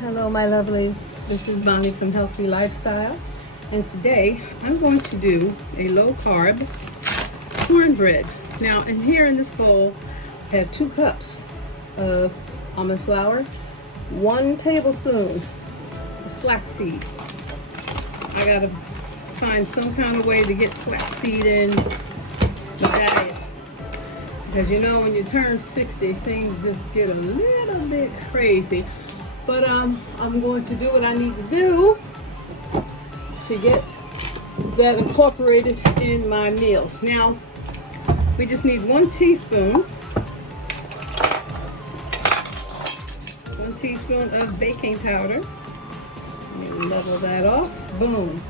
Hello my lovelies, this is Bonnie from Healthy Lifestyle, and today I'm going to do a low carb cornbread. Now in here in this bowl I have 2 cups of almond flour, 1 tablespoon of flaxseed. I gotta find some kind of way to get flaxseed in the diet, because you know when you turn 60 things just get a little bit crazy. But I'm going to do what I need to do to get that incorporated in my meals. Now, we just need 1 teaspoon. 1 teaspoon of baking powder. Let me level that off. Boom.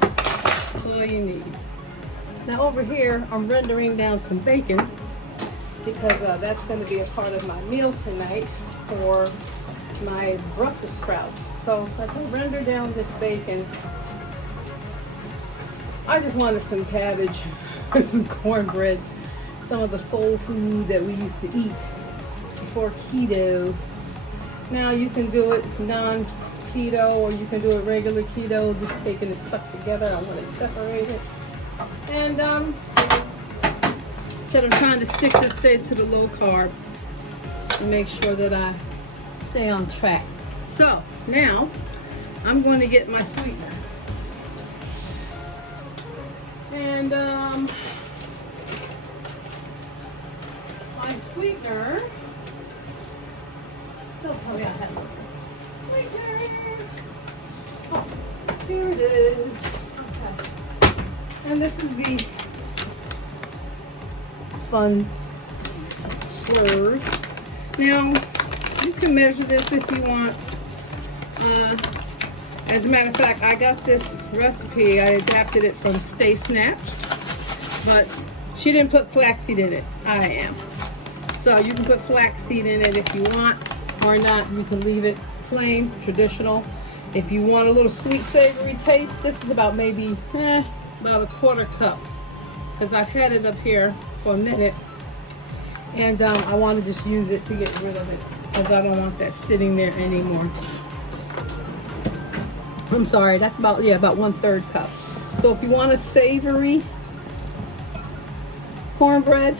That's all you need. Now over here, I'm rendering down some bacon because that's going to be a part of my meal tonight for my Brussels sprouts. So as I render down this bacon, I just wanted some cabbage and some cornbread, some of the soul food that we used to eat before keto. Now you can do it non-keto or you can do it regular keto, just taking it stuck together. I want to separate it. And instead of trying to stay to the low carb, and make sure that I stay on track. So now I'm going to get my sweetener, and my sweetener, don't tell me I have sweetener. Oh, here it is. Okay. And this is the fun slurry. Now you can measure this if you want. As a matter of fact, I got this recipe, I adapted it from Stay Snatched, but she didn't put flaxseed in it. I am. So you can put flaxseed in it if you want, or not. You can leave it plain, traditional. If you want a little sweet savory taste, this is about maybe about a 1/4 cup, because I've had it up here for a minute, and I want to just use it to get rid of it, because I don't want that sitting there anymore. I'm sorry, that's about 1/3 cup. So if you want a savory cornbread,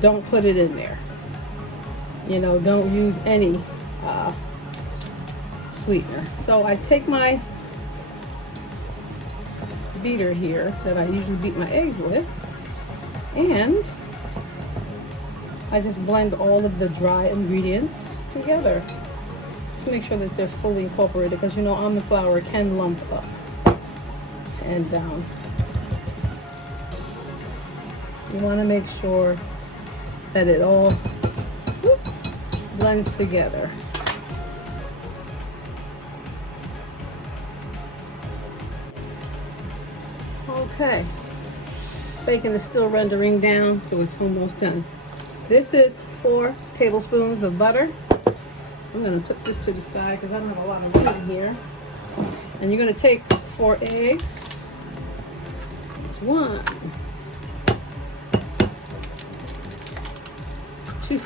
don't put it in there. You know, don't use any sweetener. So I take my beater here that I usually beat my eggs with, and I just blend all of the dry ingredients together to make sure that they're fully incorporated, because you know almond flour can lump up and down. You want to make sure that it all blends together. Okay, bacon is still rendering down, so it's almost done. This is 4 tablespoons of butter. I'm going to put this to the side because I don't have a lot of room here. And you're going to take 4 eggs. That's 1. 2.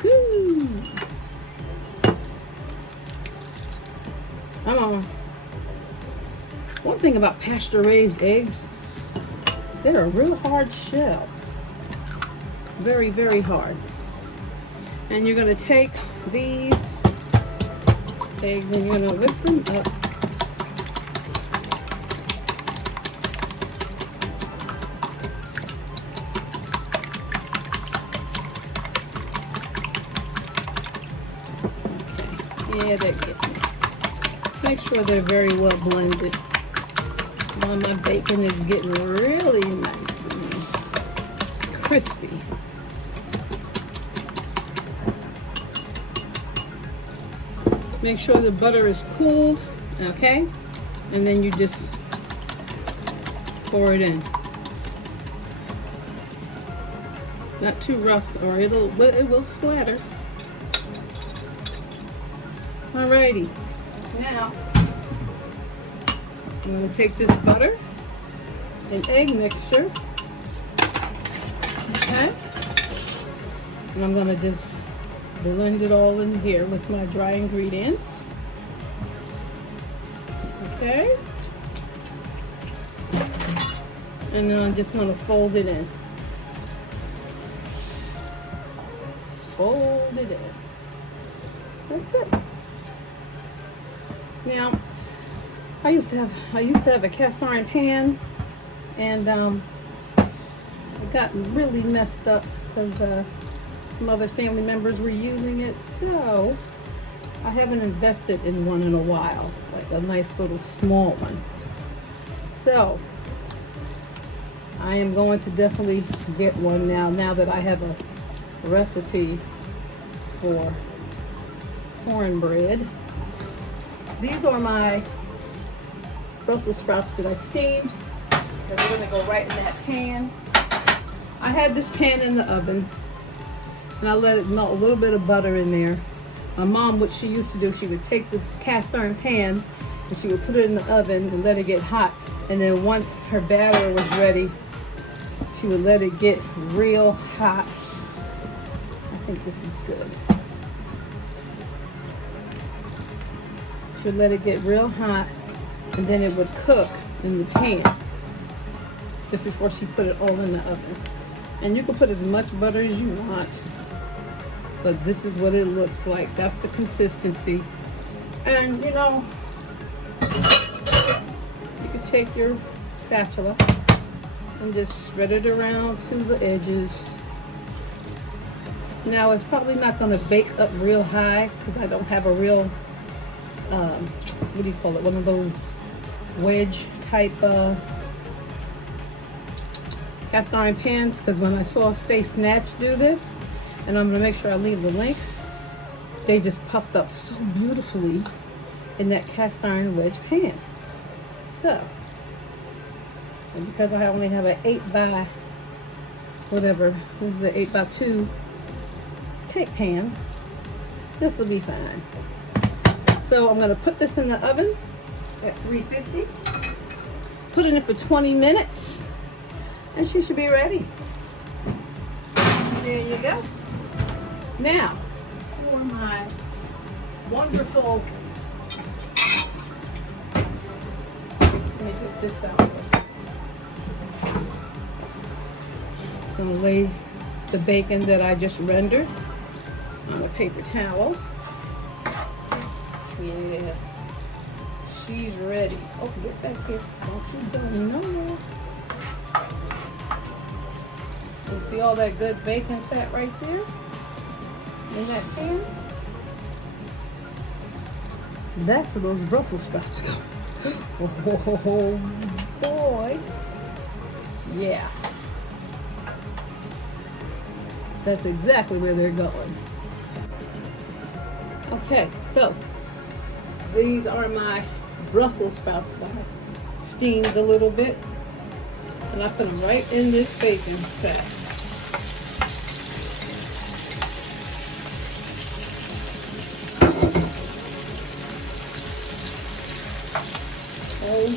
Come on. One thing about pasture-raised eggs, they're a real hard shell. Very, very hard. And you're going to take these eggs and you're going to whip them up. Okay. Yeah, they're good. Make sure they're very well blended. Now my bacon is getting really nice and crispy. Make sure the butter is cooled, okay? And then you just pour it in. Not too rough, or it will splatter. Alrighty, now I'm going to take this butter an egg mixture. Okay. And I'm going to just blend it all in here with my dry ingredients. Okay. And then I'm just going to fold it in. Just fold it in. That's it. Now, I used to have a cast iron pan, and it got really messed up because some other family members were using it, so I haven't invested in one in a while, like a nice little small one. So I am going to definitely get one now that I have a recipe for cornbread. These are my Brussels sprouts that I steamed. And we're gonna go right in that pan. I had this pan in the oven, and I let it melt a little bit of butter in there. My mom, what she used to do, she would take the cast iron pan and she would put it in the oven and let it get hot. And then once her batter was ready, she would let it get real hot. I think this is good. She would let it get real hot, and then it would cook in the pan just before she put it all in the oven. And you can put as much butter as you want, but this is what it looks like. That's the consistency. And you know, you can take your spatula and just spread it around to the edges. Now it's probably not going to bake up real high because I don't have a real what do you call it, one of those wedge type cast iron pans, because when I saw Stay Snatch do this, and I'm going to make sure I leave the link, they just puffed up so beautifully in that cast iron wedge pan. So, and because I only have an 8 by whatever, this is an 8 by 2 cake pan, this will be fine. So I'm going to put this in the oven at 350, put it in for 20 minutes, and she should be ready. There you go. Now, for my wonderful, let me put this out. Just going to lay the bacon that I just rendered on a paper towel. Yeah, she's ready. Oh, get back here. Don't you go nowhere. You see all that good bacon fat right there in that pan? That's where those Brussels sprouts go. Oh boy. Yeah. That's exactly where they're going. Okay, so these are my Brussels sprouts that I steamed a little bit, and I put them right in this bacon fat. Oh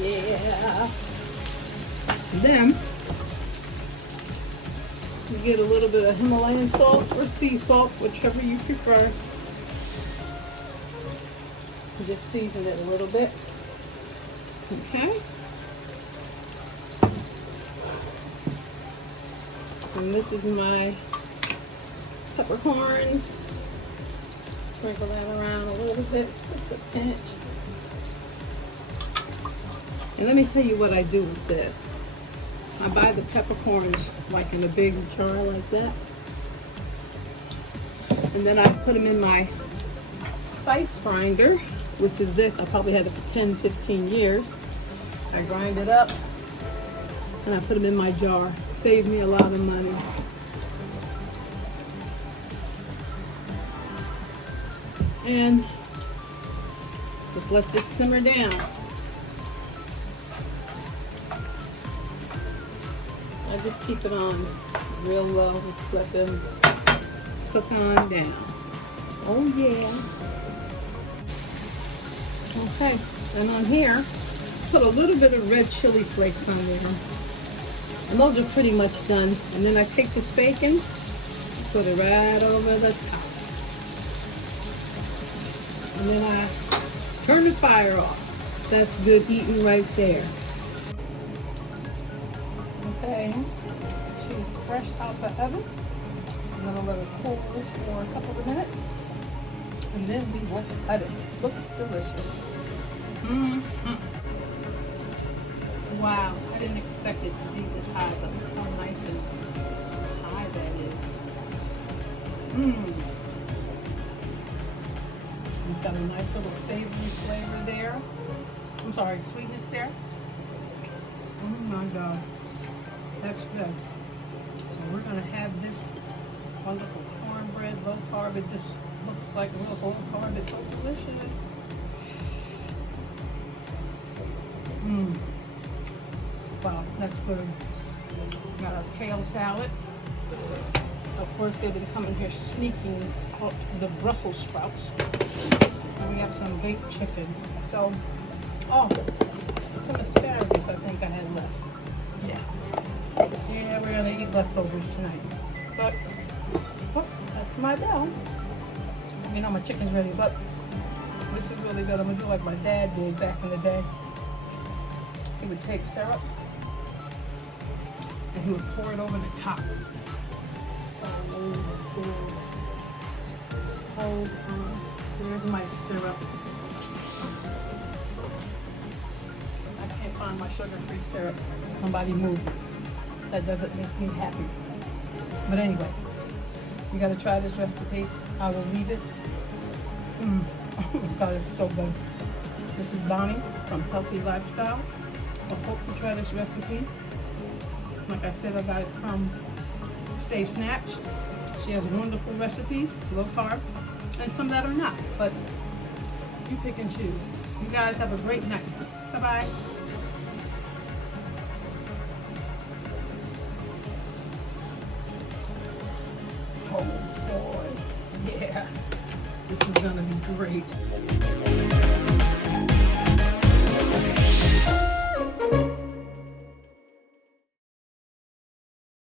yeah. Then you get a little bit of Himalayan salt or sea salt, whichever you prefer. Just season it a little bit. Okay. And this is my peppercorns. Sprinkle that around a little bit, just a pinch. And let me tell you what I do with this. I buy the peppercorns like in a big jar like that. And then I put them in my spice grinder, which is this. I probably had it for 10, 15 years. I grind it up and I put them in my jar. Saved me a lot of money. And just let this simmer down. I just keep it on real low. Just let them cook on down. Oh yeah. Okay, and on here, put a little bit of red chili flakes on there. And those are pretty much done. And then I take this bacon, put it right over the top. And then I turn the fire off. That's good eating right there. Okay, she's fresh out the oven. I'm gonna let it cool for a couple of minutes. And then we will cut it. Looks delicious. Wow, I didn't expect it to be this high, but look how nice and high that is. It's got a nice little savory flavor there. I'm sorry, sweetness there. Oh my God, that's good. So we're gonna have this wonderful cornbread, low carb. It just looks like a real low carb. It's so delicious. Wow, that's good. Got our kale salad. Of course, they've been coming here sneaking out the Brussels sprouts. And we have some baked chicken. So, oh, some asparagus I think I had left. Yeah, we're gonna eat leftovers tonight. But, oh, that's my bell. You know, my chicken's ready, but this is really good. I'm gonna do like my dad did back in the day. He would take syrup and he would pour it over the top. Here's my syrup. I can't find my sugar-free syrup. Somebody moved it. That doesn't make me happy. But anyway, you gotta try this recipe. I will leave it. God, it's so good. This is Bonnie from Healthy Lifestyle. I hope you try this recipe. Like I said, I got it from Stay Snatched. She has wonderful recipes, low carb, and some that are not. But you pick and choose. You guys have a great night. Bye-bye. Oh boy. Yeah. This is gonna be great.